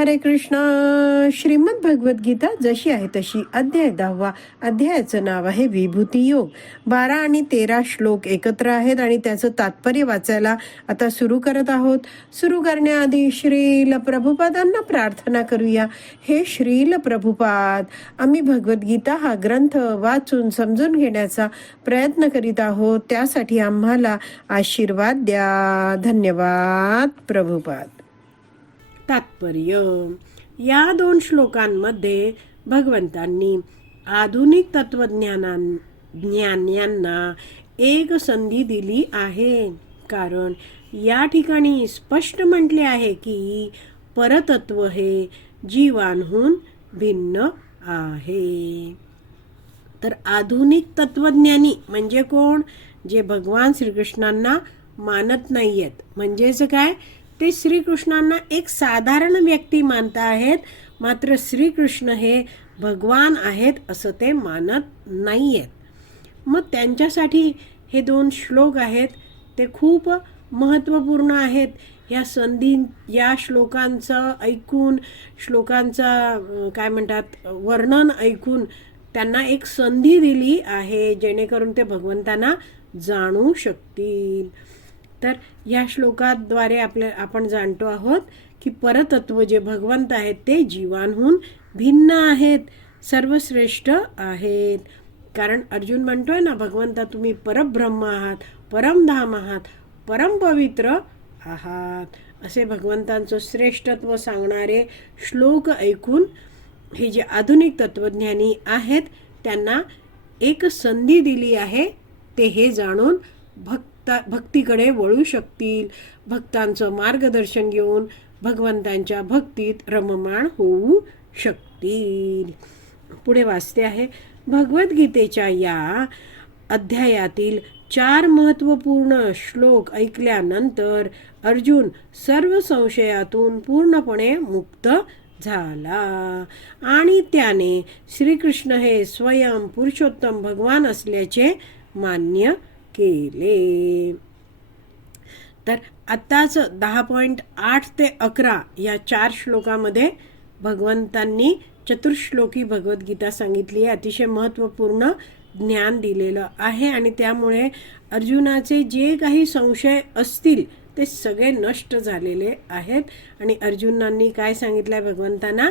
हरे कृष्ण. श्रीमद भगवत गीता जशी आहे तशी अध्याय दहावा. अध्यायाचं नाव आहे विभूती योग. बारा आणि तेरा श्लोक एकत्र आहेत आणि त्याचं तात्पर्य वाचायला आता सुरू करत आहोत. सुरू करण्याआधी श्रील प्रभुपादांना प्रार्थना करूया. हे श्रील प्रभुपाद आम्ही भगवद्गीता हा ग्रंथ वाचून समजून घेण्याचा प्रयत्न करीत आहोत. त्यासाठी आम्हाला आशीर्वाद द्या. धन्यवाद प्रभुपाद. तात्पर्य. या दोन श्लोकांमध्ये भगवंतांनी आधुनिक तत्वज्ञानां ज्ञान यांना एक संधी दिली आहे. कारण या ठिकाणी स्पष्ट म्हटले आहे की परतत्व हे जीवांहून भिन्न आहे. तर आधुनिक तत्वज्ञानी म्हणजे कोण? जे भगवान श्रीकृष्णांना मानत नाही आहेत म्हणजेच काय? ते श्रीकृष्णांना एक साधारण व्यक्ती मानता आहेत. मात्र श्रीकृष्ण हे भगवान आहेत असं ते मानत नाही आहेत मग त्यांच्यासाठी हे दोन श्लोक आहेत. ते खूप महत्त्वपूर्ण आहेत. या संधी या श्लोकांचं ऐकून श्लोकांचा काय म्हणतात वर्णन ऐकून त्यांना एक संधी दिली आहे जेणेकरून ते भगवंतांना जाणू शकतील. तर या श्लोकाद्वारे आपल्या आपण जाणतो आहोत की परतत्व जे भगवंत आहेत ते जीवांहून भिन्न आहेत सर्वश्रेष्ठ आहेत. कारण अर्जुन म्हणतोय ना भगवंता तुम्ही परब्रह्म आहात परमधाम आहात परमपवित्र आहात. असे भगवंतांचं श्रेष्ठत्व सांगणारे श्लोक ऐकून हे जे आधुनिक तत्वज्ञानी आहेत त्यांना एक संधी दिली आहे ते हे जाणून भक्त भक्तीकडे वळू शकतील. भक्तांचं मार्गदर्शन घेऊन भगवंतांच्या भक्तीत रममाण होऊ शकतील. पुढे वाचते आहे भगवद्गीतेच्या या अध्यायातील चार महत्त्वपूर्ण श्लोक ऐकल्यानंतर अर्जुन सर्व संशयातून पूर्णपणे मुक्त झाला. आणि त्याने श्रीकृष्ण हे स्वयं पुरुषोत्तम भगवान असल्याचे मान्य केले. तर आत्ताच दहा पॉईंट आठ ते अकरा या चार श्लोकामध्ये भगवंतांनी चतुर्श्लोकी भगवद्गीता सांगितली आहे. अतिशय महत्त्वपूर्ण ज्ञान दिलेलं आहे आणि त्यामुळे अर्जुनाचे जे काही संशय असतील ते सगळे नष्ट झालेले आहेत. आणि अर्जुनांनी काय सांगितलं आहे भगवंतांना?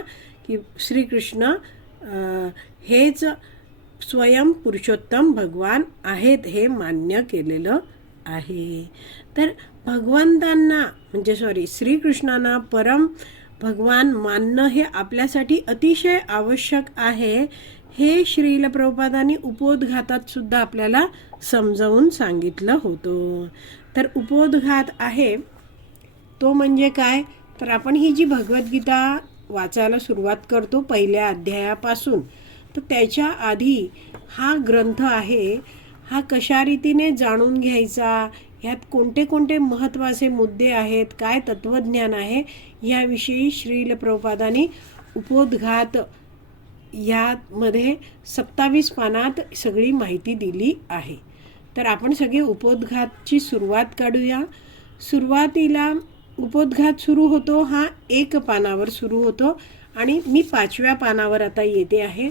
की श्रीकृष्ण हेच स्वयं पुरुषोत्तम भगवान आहेत हे मान्य केलेलं आहे. तर भगवंतांना म्हणजे सॉरी श्रीकृष्णांना परम भगवान मानणं हे आपल्यासाठी अतिशय आवश्यक आहे. हे श्रील प्रभुपादांनी उपोद्घातात सुद्धा आपल्याला समजावून सांगितलं होतं. तर उपोद्घात आहे. तो म्हणजे काय? तर आपण ही जी भगवद्गीता वाचायला सुरुवात करतो पहिल्या अध्यायापासून तर त्याच्या आधी हा ग्रंथ आहे हा कशा रीतीने जाणून घ्यायचा ह्यात कोणते कोणते महत्त्वाचे मुद्दे आहेत काय तत्त्वज्ञान आहे याविषयी श्रील प्रभुपादांनी उपोद्घात यामध्ये सत्तावीस पानात सगळी माहिती दिली आहे. तर आपण सगळे उपोद्घातची सुरुवात काढूया. सुरुवातीला उपोद्घात सुरू होतो हा एक पानावर सुरू होतो आणि मी पाचव्या पानावर आता येते आहे.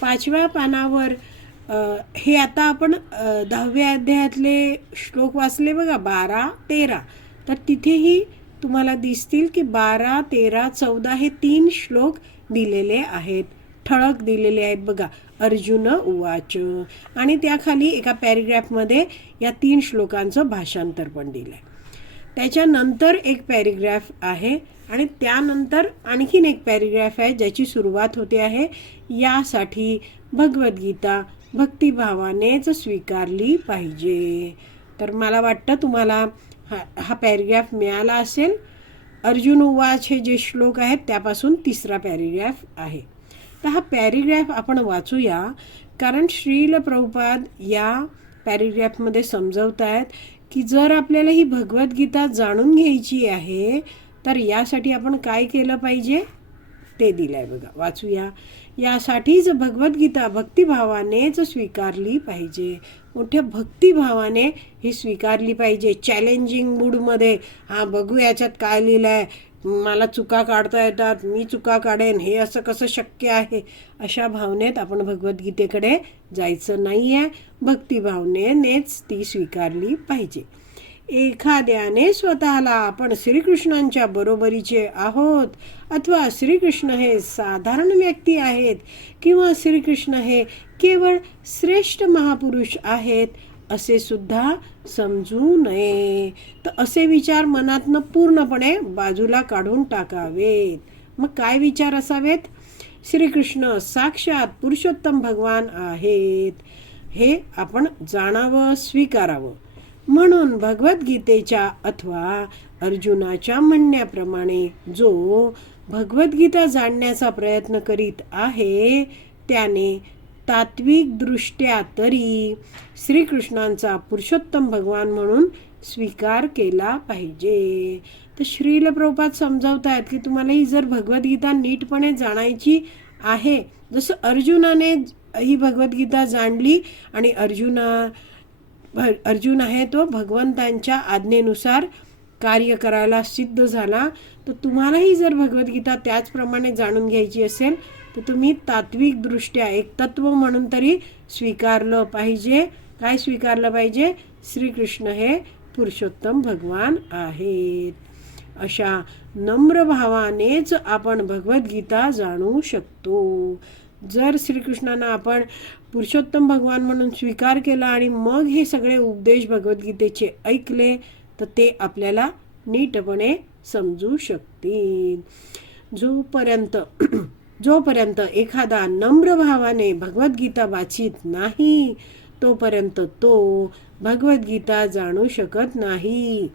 पाचव्या पानावर हे आता आपण दहाव्या अध्यायातले श्लोक वाचले बघा बारा तेरा. तर तिथेही तुम्हाला दिसतील की बारा तेरा चौदा हे तीन श्लोक दिलेले आहेत. ठळक दिलेले आहेत बघा. अर्जुन उवाच. आणि त्याखाली एका पॅरेग्राफमध्ये या तीन श्लोकांचं भाषांतर पण दिलं आहे त्याच्यानंतर एक पॅरेग्राफ आहे. आणि त्यानंतर आणखीन एक पॅरेग्राफ आहे ज्याची सुरुवात होते आहे यासाठी भगवद्गीता भक्तिभावानेच स्वीकारली पाहिजे. तर मला वाटतं तुम्हाला हा हा पॅरेग्राफ मिळाला असेल. अर्जुन उवाच हे जे श्लोक आहेत त्यापासून तिसरा पॅरेग्राफ आहे. तर हा पॅरेग्राफ आपण वाचूया कारण श्रील प्रभुपाद या पॅरेग्राफमध्ये समजवत आहेत की जर आपल्याला ही भगवद्गीता जाणून घ्यायची आहे तर यासाठी आपण काय केलं पाहिजे? ते दिलं आहे बघा. वाचूया. यासाठीच भगवद्गीता भक्तिभावानेच स्वीकारली पाहिजे. मोठ्या भक्तिभावाने ही स्वीकारली पाहिजे. चॅलेंजिंग मूडमध्ये हां बघू याच्यात काय लिहिलं आहे मला चुका काढता येतात. मी चुका काढेन. हे असं कसं शक्य आहे? अशा भावनेत आपण भगवद्गीतेकडे जायचं नाही आहे भक्तिभावनेनेच ती स्वीकारली पाहिजे. एखाद्याने स्वतःला आपण श्रीकृष्णांच्या बरोबरीचे आहोत अथवा श्रीकृष्ण हे साधारण व्यक्ती आहेत किंवा श्रीकृष्ण हे केवळ श्रेष्ठ महापुरुष आहेत असे सुद्धा समजू नये. तर असे विचार मनातनं पूर्णपणे बाजूला काढून टाकावेत. मग काय विचार असावेत? श्रीकृष्ण साक्षात पुरुषोत्तम भगवान आहेत. हे आपण जाणावं स्वीकारावं. म्हणून भगवद्गीतेच्या अथवा अर्जुनाच्या म्हणण्याप्रमाणे जो भगवद्गीता जाणण्याचा प्रयत्न करीत आहे त्याने तात्विकदृष्ट्या तरी श्रीकृष्णांचा पुरुषोत्तम भगवान म्हणून स्वीकार केला पाहिजे. तर श्रील प्रभुपाद समजावत आहेत की तुम्हाला ही जर भगवद्गीता नीटपणे जाणायची आहे जसं अर्जुनाने ही भगवद्गीता जाणली आणि अर्जुना भ- अर्जुन आहे तो भगवंतांच्या आज्ञेनुसार कार्य करायला सिद्ध झाला. तर तुम्हालाही जर भगवद्गीता त्याचप्रमाणे जाणून घ्यायची असेल तर तुम्ही तात्विकदृष्ट्या एक तत्व म्हणून तरी स्वीकारलं पाहिजे. काय स्वीकारलं पाहिजे? श्रीकृष्ण हे पुरुषोत्तम भगवान आहेत. अशा नम्र भावानेच आपण भगवद्गीता जाणू शकतो. जर श्रीकृष्णांना आपण पुरुषोत्तम भगवान म्हणून स्वीकार केला आणि मग हे सगळे उपदेश भगवद्गीतेचे ऐकले तर ते आपल्याला नीटपणे समजू शकतील. जोपर्यंत जोपर्यंत एखादा नम्र भावाने भगवद्गीता वाचित नाही तोपर्यंत तो भगवद्गीता जाणू शकत नाही.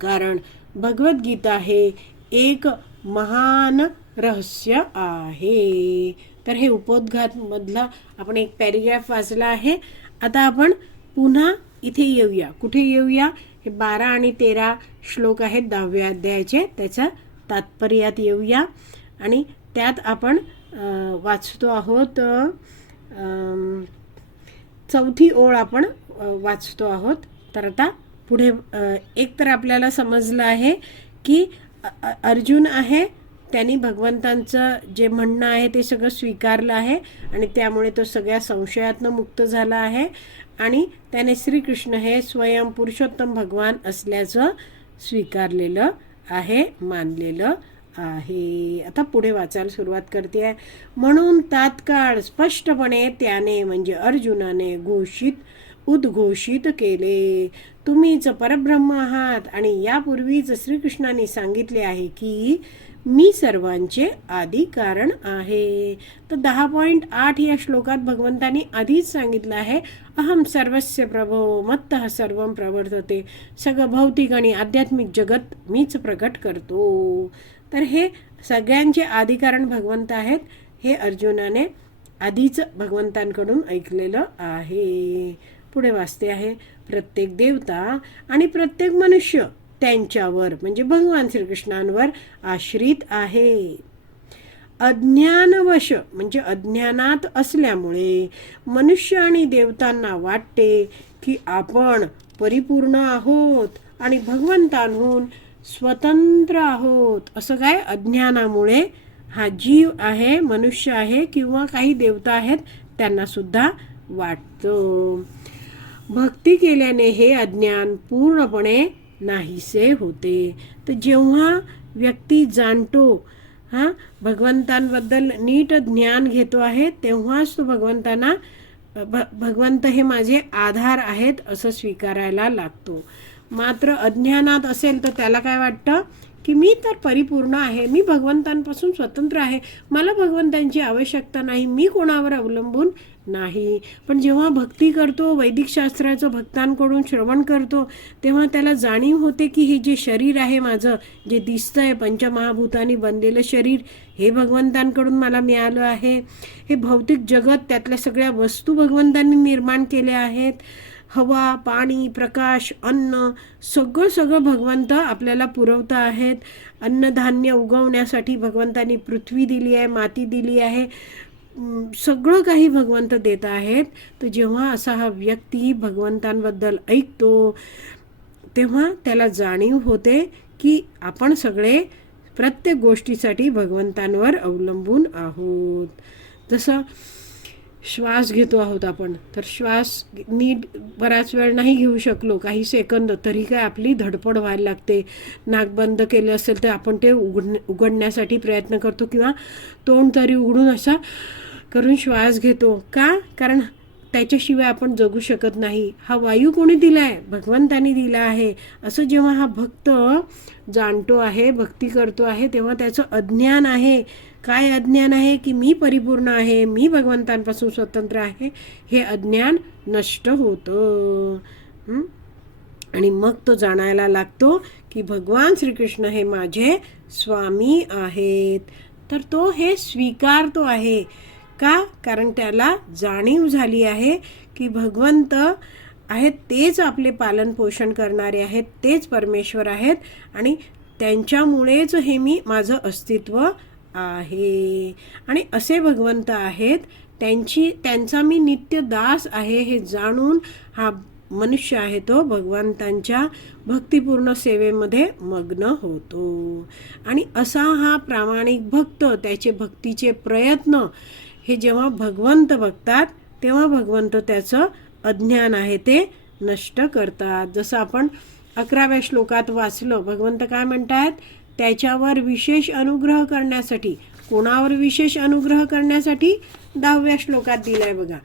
कारण भगवद्गीता हे एक महान रहस्य आहे. तर हे उपोद्घातमधला आपण एक पॅरेग्राफ वाचला आहे. आता आपण पुन्हा इथे येऊया. कुठे येऊया? हे बारा आणि तेरा श्लोक आहेत दहाव्या अध्यायाचे. त्याच्या तात्पर्यात येऊया. आणि त्यात आपण वाचतो आहोत चौथी ओळ आपण वाचतो आहोत. तर आता पुढे एक तर आपल्याला समजलं आहे की अर्जुन आहे त्यांनी भगवंतांचं जे म्हणणं आहे ते सगळं स्वीकारलं आहे आणि त्यामुळे तो सगळ्या संशयातनं मुक्त झाला आहे. आणि त्याने श्रीकृष्ण हे स्वयं पुरुषोत्तम भगवान असल्याचं स्वीकारलेलं आहे मानलेलं आहे. आता पुढे वाचायला सुरुवात करते. आहे म्हणून तात्काळ स्पष्टपणे त्याने म्हणजे अर्जुनाने घोषित उद्घोषित केले. तुम्हीच परब्रह्म आहात आणि यापूर्वीच श्रीकृष्णाने सांगितले आहे की मी सर्वांचे आदी कारण आहे. तर दहा पॉईंट आठ या श्लोकात भगवंतानी आधीच सांगितलं आहे अहम सर्वस्य प्रभो मत्त सर्व प्रवर्तते. सगळं भौतिक आणि आध्यात्मिक जगत मीच प्रकट करतो. तर हे सगळ्यांचे आदिकारण भगवंत आहेत हे अर्जुनाने आधीच भगवंतांकडून ऐकलेलं आहे. पुढे वाचते आहे प्रत्येक देवता आणि प्रत्येक मनुष्य त्यांच्यावर म्हणजे भगवान श्रीकृष्णांवर आश्रित आहे. अज्ञानवश म्हणजे अज्ञानात असल्यामुळे मनुष्य आणि देवतांना वाटते की आपण परिपूर्ण आहोत आणि भगवंतांहून स्वतंत्र आहोत. असं काय? अज्ञानामुळे हा जीव आहे मनुष्य आहे किंवा काही देवता आहेत त्यांना सुद्धा वाटतं. भक्ती केल्याने हे अज्ञान पूर्णपणे नाहीसे होते. तर जेव्हा व्यक्ती जाणतो हां भगवंतांबद्दल नीट ज्ञान घेतो आहे तेव्हाच तो भगवंतांना भ भगवंत हे माझे आधार आहेत असं स्वीकारायला लागतो. मात्र अज्ञानात असेल तर त्याला काय वाटतं? की मी तर परिपूर्ण आहे मी भगवंतांपासून स्वतंत्र आहे मला भगवंतांची आवश्यकता नाही मी कोणावर अवलंबून नाही. पण जेव्हा भक्ती करतो वैदिक शास्त्राचं भक्तांकडून श्रवण करतो तेव्हा त्याला जाणीव होते की हे जे शरीर आहे माझं जे दिसतं आहे पंचमहाभूतानी बनलेलं शरीर हे भगवंतांकडून मला मिळालं आहे. हे भौतिक जगत त्यातल्या सगळ्या वस्तू भगवंतांनी निर्माण केल्या आहेत. हवा पाणी प्रकाश अन्न सगळं सगळं भगवंत आपल्याला पुरवता आहेत. अन्नधान्य उगवण्यासाठी भगवंतांनी पृथ्वी दिली आहे माती दिली आहे. सगळं काही भगवंत देत आहेत. तर जेव्हा असा हा व्यक्ती भगवंतांबद्दल ऐकतो तेव्हा त्याला जाणीव होते की आपण सगळे प्रत्येक गोष्टीसाठी भगवंतांवर अवलंबून आहोत. जसं श्वास घेतो आहोत आपण. तर श्वास नीट बराच वेळ नाही घेऊ शकलो काही सेकंद तरी काय आपली धडपड व्हायला लागते. नाक बंद केलं असेल तर आपण ते उघड उघडण्यासाठी प्रयत्न करतो किंवा तोंड तरी उघडून असा करून श्वास घेतो. का? कारण त्याच्याशिवाय आपण जगू शकत नाही. हा वायू कोणी दिला आहे भगवंतानी दिला आहे. असं जेव्हा हा भक्त जाणतो आहे भक्ती करतो आहे तेव्हा त्याचं अज्ञान आहे. काय अज्ञान आहे? की मी परिपूर्ण आहे मी भगवंतांपासून स्वतंत्र आहे. हे अज्ञान नष्ट होतं. आणि मग तो जाणायला लागतो की भगवान श्रीकृष्ण हे माझे स्वामी आहेत. तर तो हे स्वीकारतो आहे. का? कारण त्याला जाणीव झाली आहे की भगवंत आहेत तेच आपले पालन पोषण करणारे आहेत तेच परमेश्वर आहेत आणि त्यांच्यामुळेच हे मी माझं अस्तित्व आहे. आणि असे भगवंत आहेत त्यांची त्यांचा मी नित्य दास आहे हे जाणून हा मनुष्य आहे तो भगवंतांच्या भक्तिपूर्ण सेवेमध्ये मग्न होतो. आणि असा हा प्रामाणिक भक्त त्याचे भक्तीचे प्रयत्न हे जेव्हा भगवंत बघतात तेव्हा भगवंत त्याचं अज्ञान आहे ते नष्ट करतात. जसं आपण अकराव्या श्लोकात वाचलं भगवंत काय म्हणतात? त्याच्यावर विशेष अनुग्रह करण्यासाठी कोणावर विशेष अनुग्रह करण्यासाठी? दहाव्या श्लोकात दिलाय बघा.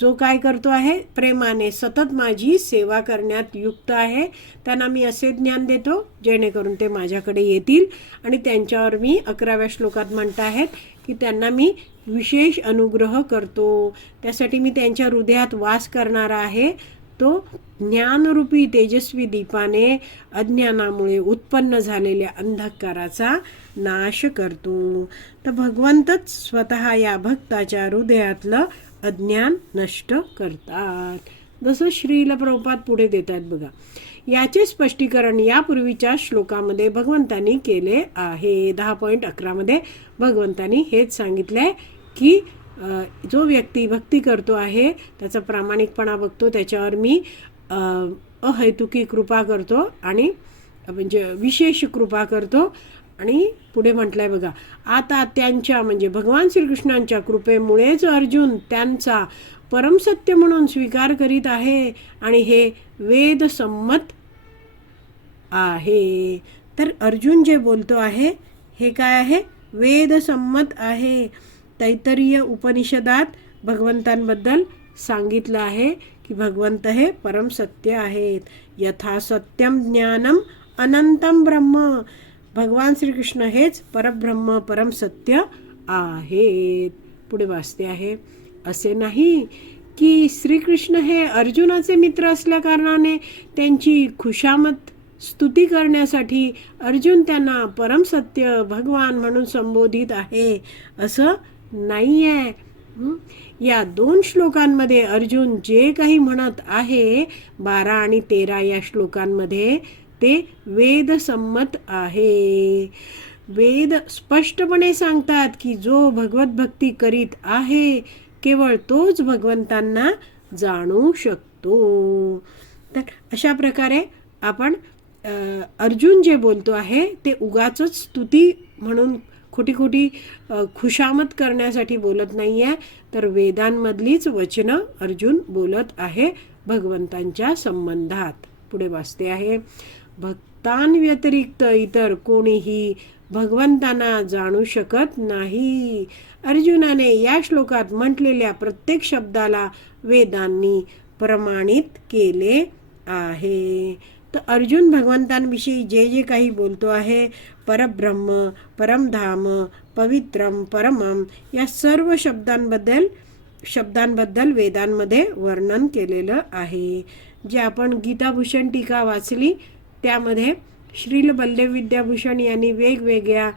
जो काय करतो आहे? प्रेमाने सतत माझी सेवा करण्यात युक्त आहे. त्यांना मी असे ज्ञान देतो जेणेकरून ते माझ्याकडे येतील. आणि त्यांच्यावर मी अकराव्या श्लोकात म्हणत आहेत की त्यांना मी विशेष अनुग्रह करतो. त्यासाठी मी त्यांच्या हृदयात वास करणारा आहे. तो ज्ञानरूपी तेजस्वी दीपाने अज्ञानामुळे उत्पन्न झालेल्या अंधकाराचा नाश करतो. तर भगवंतच स्वतः या भक्ताच्या हृदयातलं अज्ञान नष्ट करतात. जसं श्रील प्रभुपाद पुढे देतात बघा. याचे स्पष्टीकरण यापूर्वीच्या श्लोकामध्ये भगवंतांनी केले आहे. दहा पॉईंट अकरामध्ये भगवंतांनी हेच सांगितले की जो व्यक्ती भक्ती करतो आहे त्याचा प्रामाणिकपणा बघतो त्याच्यावर मी अहैतुकी कृपा करतो आणि म्हणजे विशेष कृपा करतो. आणि पुढे म्हटलंय बघा आता त्यांच्या म्हणजे भगवान श्रीकृष्णांच्या कृपेमुळेच अर्जुन त्यांचा परमसत्य म्हणून स्वीकार करीत आहे आणि हे वेदसंमत आहे. तर अर्जुन जे बोलतो आहे हे काय आहे? वेदसंमत आहे. तैतरीय उपनिषदात भगवंतांबद्दल सांगितलं आहे की भगवंत हे परमसत्य आहेत. यथा सत्यम ज्ञानम अनंतम ब्रह्म. भगवान श्रीकृष्ण हेच परब्रह्म परमसत्य आहेत. पुढे वाचते आहे असे नाही की श्रीकृष्ण हे अर्जुनाचे मित्र असल्या कारणाने त्यांची खुशामत स्तुती करण्यासाठी अर्जुन त्यांना परमसत्य भगवान म्हणून संबोधित आहे. असं नाही आहे या दोन श्लोकांमध्ये अर्जुन जे काही म्हणत आहे बारा आणि तेरा या श्लोकांमध्ये ते वेदसंमत आहे. वेद स्पष्टपणे सांगतात की जो भगवत भक्ती करीत आहे केवळ तोच भगवंतांना जाणू शकतो. तर अशा प्रकारे आपण अर्जुन जे बोलतो आहे ते उगाच स्तुती म्हणून खोटी खोटी खुशामत करण्यासाठी बोलत नाही आहे तर वेदांमधलीच वचनं अर्जुन बोलत आहे भगवंतांच्या संबंधात. पुढे वाचते आहे भक्तांव्यतिरिक्त इतर कोणीही भगवंतांना जाणू शकत नाही. अर्जुनाने या श्लोकात म्हटलेल्या प्रत्येक शब्दाला वेदांनी प्रमाणित केले आहे. तर अर्जुन भगवंतांविषयी जे जे काही बोलतो आहे परब्रह्म परमधाम पवित्रम परमम या सर्व शब्दांबद्दल शब्दांबद्दल वेदांमध्ये वर्णन केलेलं आहे. जे आपण गीताभूषण टीका वाचली त्यामध्ये श्रील बल्लेविद्याभूषण यांनी वेगवेगळ्या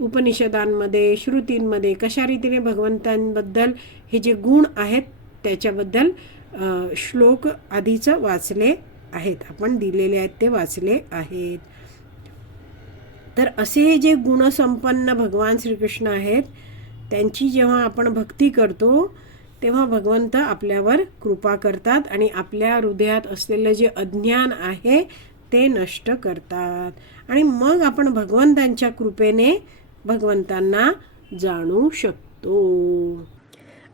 उपनिषदांमध्ये श्रुतींमध्ये कशा रीतीने भगवंतांबद्दल हे जे गुण आहेत त्याच्याबद्दल श्लोक आधीचं वाचले. आहेत. आपण दिलेले आहेत ते वाचले आहेत. तर असे जे गुणसंपन्न भगवान श्रीकृष्ण आहेत त्यांची जेव्हा आपण भक्ती करतो तेव्हा भगवंत आपल्यावर कृपा करतात आणि आपल्या हृदयात असलेलं जे अज्ञान आहे ते नष्ट करतात. आणि मग आपण भगवंतांच्या कृपेने भगवंतांना जाणू शकतो.